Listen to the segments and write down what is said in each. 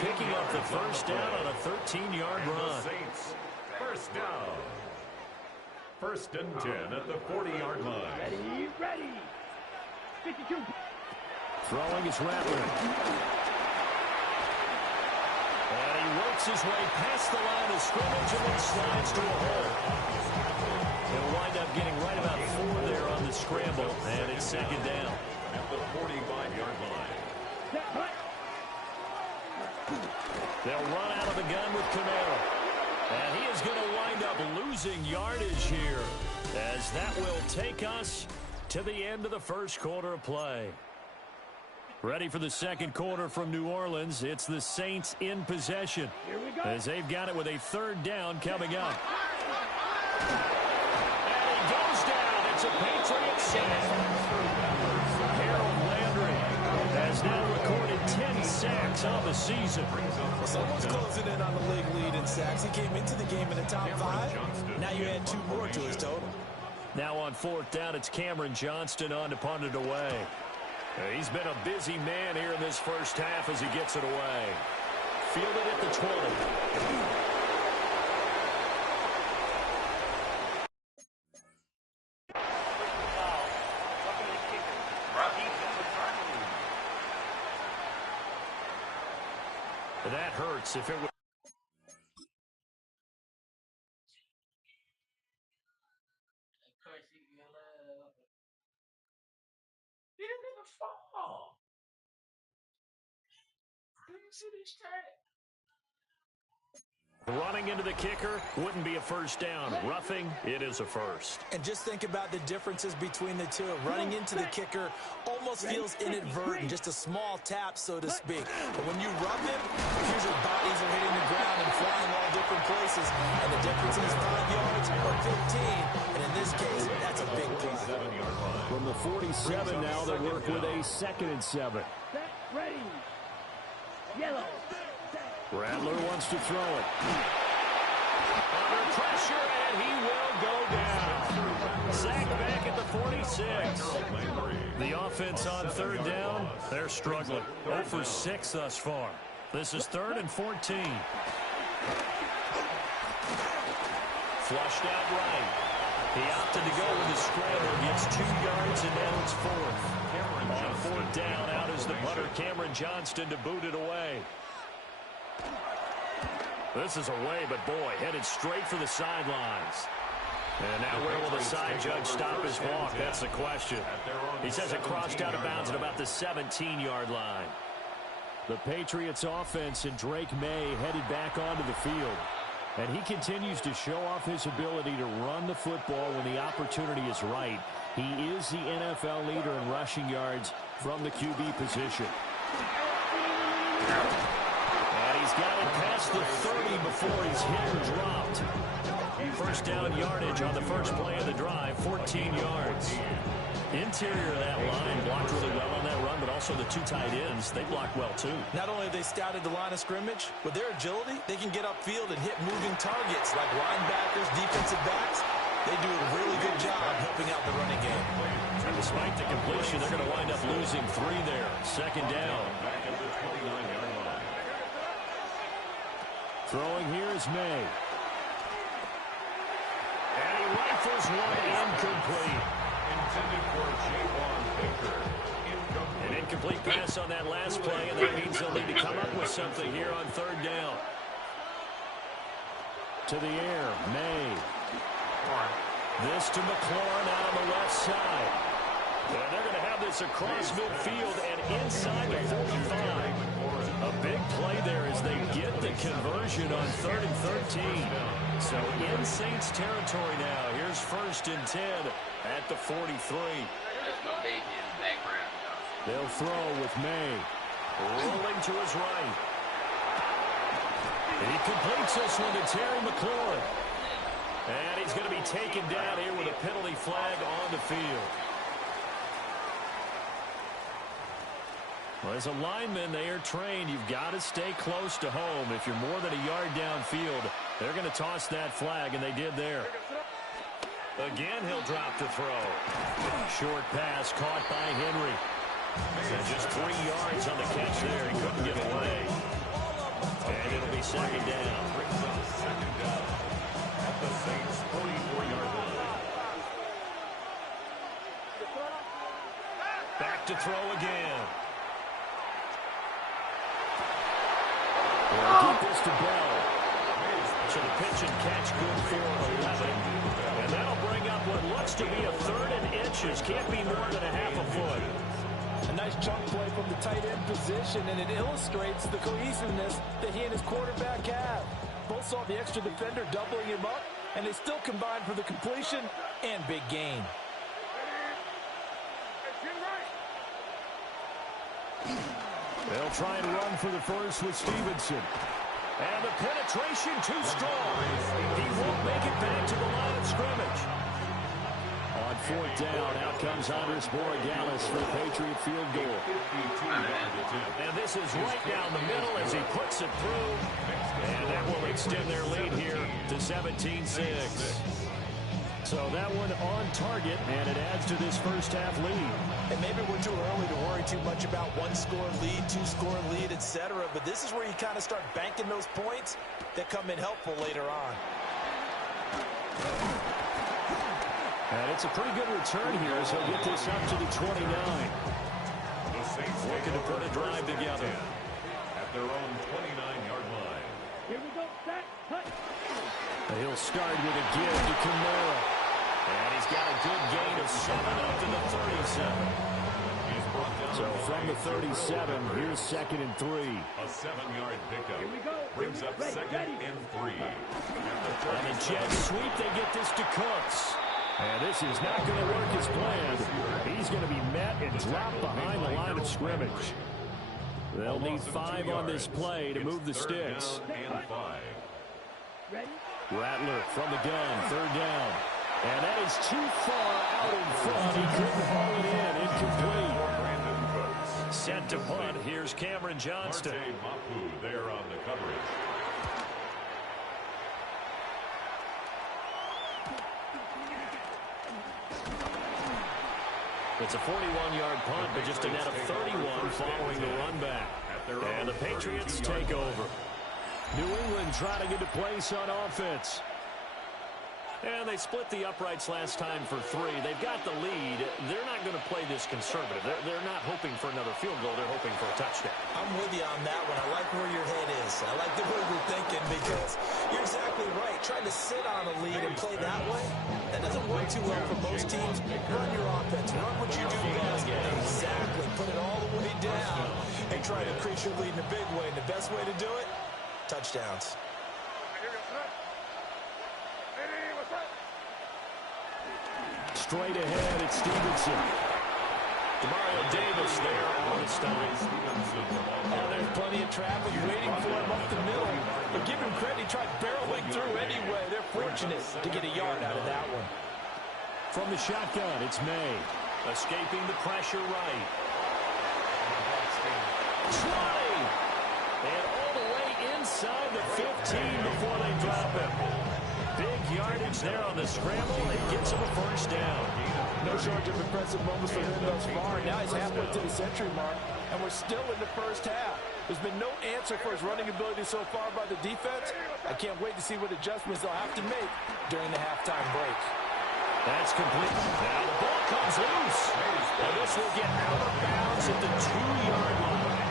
picking up the first down on a 13-yard run. First down. 1st and 10 at the 40-yard line. Ready. 52. Throwing is Rattler. And he works his way past the line of scrimmage and then slides to a hole. He'll wind up getting right about 4 there on the scramble, and it's 2nd down. At the 45-yard line. They'll run out of the gun with Camaro. And he is going to wind up losing yardage here, as that will take us to the end of the first quarter of play. Ready for the second quarter from New Orleans. It's the Saints in possession, as they've got it with a 3rd down coming up. And he goes down. It's a Patriot sack. Harold Landry has now recorded 10 sacks on the season. Someone's closing in on the league lead in sacks. He came into the game in the top 5. Now you add 2 more to his total. Now on 4th down, it's Cameron Johnston on to punt it away. He's been a busy man here in this first half as he gets it away. Fielded at the 20. That hurts if it was. He didn't even fall. Did you see this track? Running into the kicker wouldn't be a first down. Roughing, it is a first. And just think about the differences between the two. Running into the kicker almost feels inadvertent, just a small tap, so to speak. But when you rough him, here's your bodies are hitting the ground and flying all different places. And the difference is 5 yards or 15. And in this case, that's a big play. From the 47 now, they work with a 2nd and 7. Ready. Yellow. Rattler wants to throw it. Under pressure, and he will go down. Sacked back at the 46. The offense on 3rd down, they're struggling. 0 for 6 thus far. This is 3rd and 14. Flushed out right. He opted to go with the scramble, gets 2 yards, and now it's 4th. On 4th down, out is the punter, Cameron Johnston, to boot it away. This is away, but boy, headed straight for the sidelines. And now where will the side judge stop his walk? That's the question. He says it crossed out of bounds at about the 17-yard line. The Patriots offense and Drake May headed back onto the field. And he continues to show off his ability to run the football when the opportunity is right. He is the NFL leader in rushing yards from the QB position. And he's got it past the 30 before he's hit and dropped. First down yardage on the first play of the drive, 14 yards. Interior of that line blocked really well on that run, but also the 2 tight ends, they blocked well too. Not only have they scouted the line of scrimmage, with their agility, they can get upfield and hit moving targets like linebackers, defensive backs. They do a really good job helping out the running game. And despite the completion, they're going to wind up losing 3 there. 2nd down. Throwing here is May. And he rifles one incomplete. Intended for J1 Baker. An incomplete pass on that last play, and that means they'll need to come up with something here on 3rd down. To the air, May. This to McLaurin out on the left side. And they're going to have this across midfield and inside the 45. A big play there as they get the conversion on 3rd and 13. So in Saints territory now. Here's 1st and 10 at the 43. They'll throw with May. Rolling to his right. He completes this one to Terry McLaurin. And he's going to be taken down here with a penalty flag on the field. Well, as a lineman, they are trained. You've got to stay close to home. If you're more than a yard downfield, they're going to toss that flag, and they did there. Again, he'll drop the throw. Short pass caught by Henry. And just 3 yards on the catch there. He couldn't get away. second down. Brings up second down at the Saints' 44-yard line. Back to throw again. They'll get this to Bell. So the pitch and catch good for 11. And that'll bring up what looks to be a 3rd and inches. Can't be more than a half a foot. A nice chunk play from the tight end position, and it illustrates the cohesiveness that he and his quarterback have. Both saw the extra defender doubling him up, and they still combined for the completion and big gain. They'll try and run for the first with Stevenson. And the penetration too strong. He won't make it back to the line of scrimmage. On 4th down, out comes Andres Borregales for the Patriot field goal. And this is right down the middle as he puts it through. And that will extend their lead here to 17-6. So that one on target, and it adds to this first half lead. And maybe we're too early to worry too much about 1-score lead, 2-score lead, etc. But this is where you kind of start banking those points that come in helpful later on. And it's a pretty good return here, so get this up to the 29. The Saints looking to put a drive together at their own 29-yard line. Here we go, set, cut. He'll start with a give to Kamara. And he's got a good gain of 7 up to the 37. So from the 37, here's 2nd and 3. A 7-yard pickup. Here we go. Brings up Ready, 2nd and 3. On the jet sweep, they get this to Cooks. And this is not going to work as planned. He's going to be met and dropped behind the line of scrimmage. They'll need 5 on this play to move the sticks. And 5. Ready? Rattler from the gun, 3rd down. And that is too far out in front. He couldn't haul it in, incomplete. Set to punt, here's Cameron Johnston. Mapu there on the coverage. It's a 41-yard punt, but just a net of 31 following the run back. And the Patriots take over. New England trying to get a place on offense. And they split the uprights last time for 3. They've got the lead. They're not going to play this conservative. They're not hoping for another field goal. They're hoping for a touchdown. I'm with you on that one. I like where your head is. I like the way you're thinking because you're exactly right. Trying to sit on a lead and play that way, that doesn't work too well for most teams. Run your offense. Run what you do best. Exactly. Put it all the way down and try to increase your lead in a big way. And the best way to do it, touchdowns. Straight ahead, it's Stevenson. Demario Davis there on the stone. Oh, there's plenty of traffic waiting for him up the middle. But give him credit, he tried barreling through anyway. They're fortunate to get a yard out of that one. From the shotgun, it's May. Escaping the pressure right. 20! And all the way inside the 15 before they drop him. Big yardage there on the scramble. It gets him a first down. No shortage of impressive moments for him thus far. Now he's halfway to the century mark, and we're still in the first half. There's been no answer for his running ability so far by the defense. I can't wait to see what adjustments they'll have to make during the halftime break. That's complete. Now the ball comes loose. And this will get out of bounds at the 2-yard line.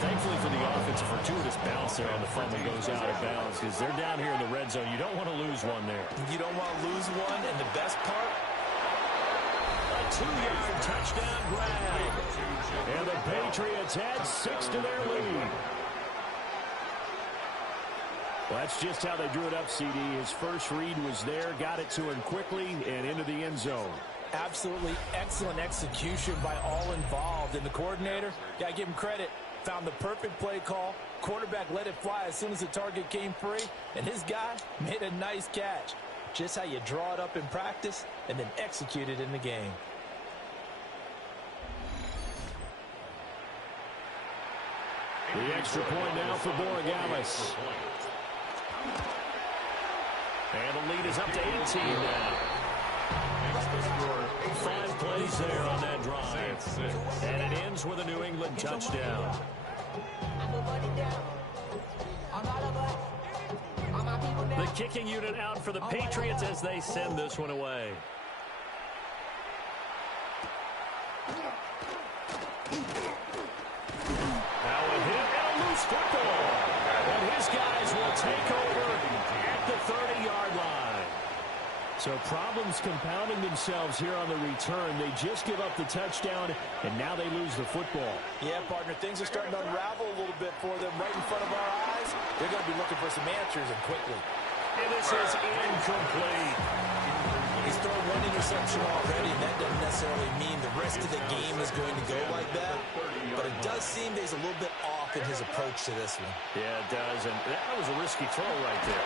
Thankfully for the offense, a fortuitous bounce there on the fumble goes out of bounds because they're down here in the red zone. You don't want to lose one there. You don't want to lose one, and the best part, a 2-yard touchdown grab. And the Patriots add 6 to their lead. Well, that's just how they drew it up, CD. His first read was there, got it to him quickly, and into the end zone. absolutely excellent execution by all involved. And the coordinator, got to give him credit, found the perfect play call. Quarterback let it fly as soon as the target came free, and his guy made a nice catch. Just how you draw it up in practice and then execute it in the game. The extra point now for Borregales. And the lead is up to 18 now. 5 plays there on that drive. And it ends with a New England touchdown. kicking unit out for the Patriots as they send this one away. Now a hit and a loose football. And his guys will take over at the 30-yard line. So problems compounding themselves here on the return. They just give up the touchdown, and now they lose the football. Yeah, partner, things are starting to unravel a little bit for them right in front of our eyes. They're going to be looking for some answers, and quickly. And this is incomplete. He's thrown one interception already, and that doesn't necessarily mean the rest of the game is going to go like that. But it does seem that he's a little bit off in his approach to this one. Yeah, it does, and that was a risky throw right there.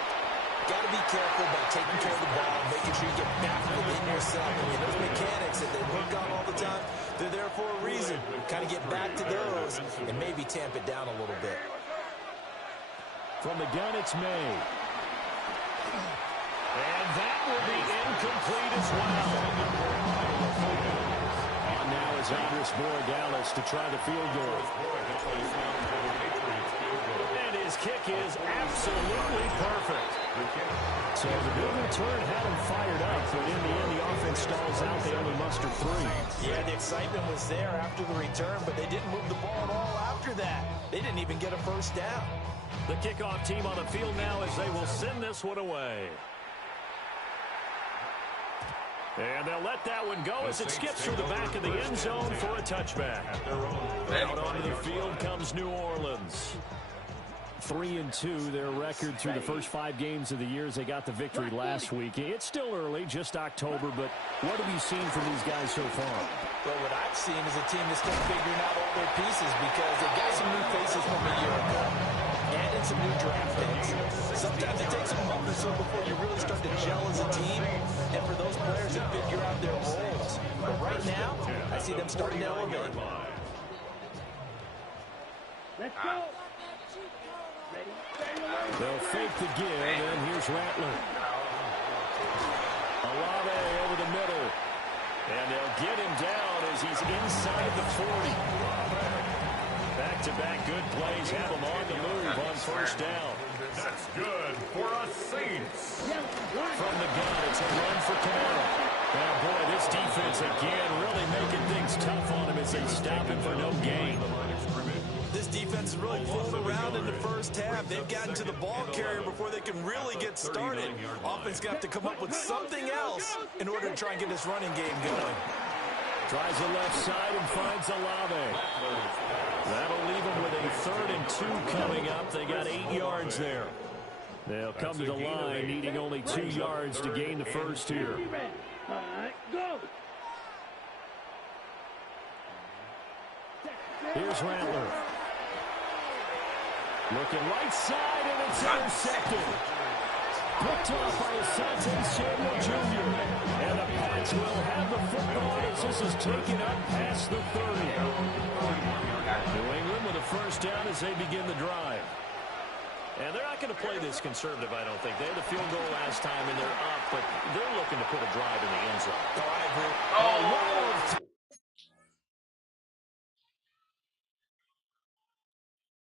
Got to be careful by taking care of the ball, making sure you get back within yourself. I mean, those mechanics that they work on all the time, they're there for a reason. Kind of get back to those and maybe tamp it down a little bit. From the gun, it's May. And that will be incomplete as well. On now is Andres Borregales to try the field goal. And his kick is absolutely perfect. So the big return had him fired up, but in the end, the offense stalls out. They only muster 3. Yeah, the excitement was there after the return, but they didn't move the ball at all after that. They didn't even get a first down. The kickoff team on the field now as they will send this one away. And they'll let that one go as it skips through the back of the end zone for a touchback. Out onto the field comes New Orleans. 3-2, their record through the first 5 games of the year as they got the victory last week. It's still early, just October, but what have you seen from these guys so far? Well, what I've seen is a team that's still figuring out all their pieces because they've got some new faces from a year ago. Added some new draft picks. Sometimes it takes a month or so before you really start to gel as a team, and for those players to figure out their roles. But right now, I see them starting to elevate. Let's go. They'll fake the give, and here's Rattler. Olave over the middle. And they'll get him down as he's inside the 40. Back-to-back good plays have him on the move on first down. That's good for us Saints. From the gun, it's a run for Camara. Oh, boy, this defense again really making things tough on him as they stop him for no gain. This defense is really pulled around in the first half. They've gotten to the ball carrier before they can really get started. Offense going to have to come up with something else in order to try and get this running game going. Tries the left side and finds Olave. That'll leave them with a 3rd and 2 coming up. They got 8 yards there. They'll come to the line needing only 2 yards to gain the first here. All right, go. Here's Rattler. Looking right side, and it's intercepted. Picked off by Asante Samuel Jr. And the Pats will have the football as this is taken up past the 30. New England with a first down as they begin the drive. And they're not going to play this conservative, I don't think. They had a field goal last time, and they're up, but they're looking to put a drive in the end zone. Oh, I agree. Oh,